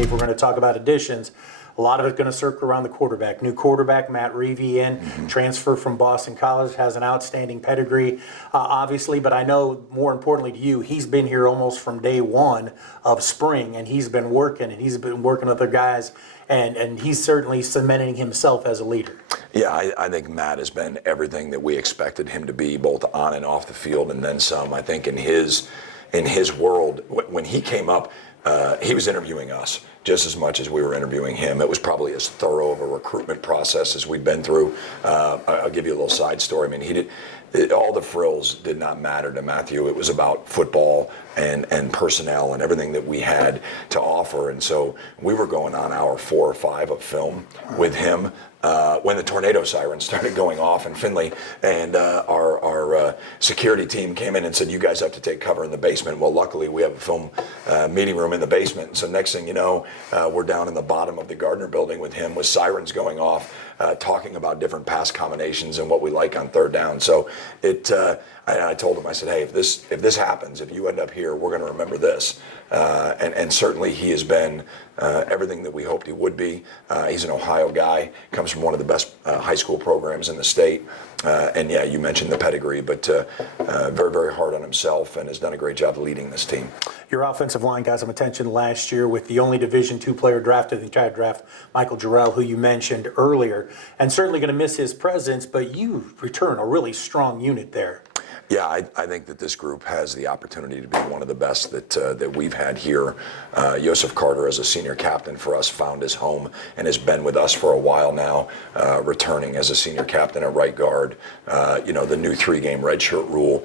certainly if we're going to talk about additions, a lot of it's going to circle around the quarterback. New quarterback, Matt Reevey transfer from Boston College, has an outstanding pedigree, obviously. But I know, more importantly to you, he's been here almost from day one of spring, and he's been working with other guys, and he's certainly cementing himself as a leader. Yeah, I think Matt has been everything that we expected him to be, both on and off the field, and then some. I think in his world, when he came up, he was interviewing us just as much as we were interviewing him. It was probably as thorough of a recruitment process as we've been through. I'll give you a little side story. I mean, all the frills did not matter to Matthew. It was about football and personnel and everything that we had to offer. And so we were going on hour 4 or 5 of film with him when the tornado sirens started going off in Findlay, and our security team came in and said, "You guys have to take cover in the basement." Well, luckily we have a film meeting room in the basement. And so next thing you know, we're down in the bottom of the Gardner building with him with sirens going off, talking about different pass combinations and what we like on third down. So I told him, I said, "Hey, if this happens, if you end up here, we're going to remember this." And certainly he has been everything that we hoped he would be. He's an Ohio guy, comes from one of the best high school programs in the state. And yeah, you mentioned the pedigree, but very, very hard on himself and has done a great job leading this team. Your offensive line got some attention last year with the only Division II player drafted in the entire draft, Michael Jarrell, who you mentioned earlier, and certainly going to miss his presence, but you return a really strong unit there. Yeah, I think that this group has the opportunity to be one of the best that we've had here. Joseph Carter, as a senior captain for us, found his home and has been with us for a while now, returning as a senior captain at right guard. The new 3-game redshirt rule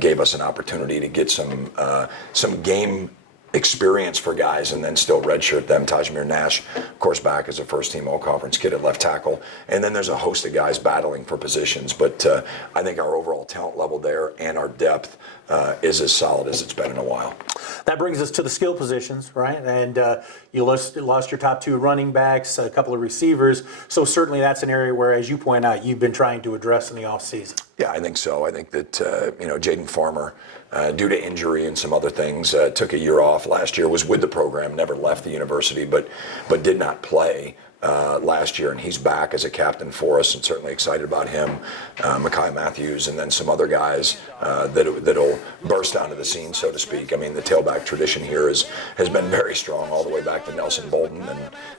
gave us an opportunity to get some game experience for guys and then still redshirt them. Tajmir Nash, of course, back as a first-team All-Conference kid at left tackle. And then there's a host of guys battling for positions. But I think our overall talent level there and our depth is as solid as it's been in a while. That brings us to the skill positions, right? And you lost your top 2 running backs, a couple of receivers. So certainly that's an area where, as you point out, you've been trying to address in the offseason. Yeah, I think so. I think that, Jaden Farmer, due to injury and some other things, took a year off last year, was with the program, never left the university, but did not play last year, and he's back as a captain for us, and certainly excited about him. Mekhi Matthews, and then some other guys that'll burst onto the scene, so to speak. I mean, the tailback tradition here has been very strong all the way back to Nelson Bolden,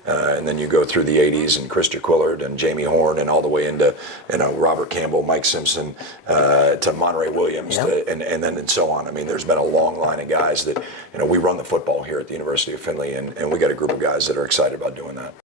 and then you go through the 80s and Chris Jaquillard and Jamie Horn, and all the way into Robert Campbell, Mike Simpson, to Monterey Williams, and so on. I mean, there's been a long line of guys that we run the football here at the University of Findlay, and we got a group of guys that are excited about doing that.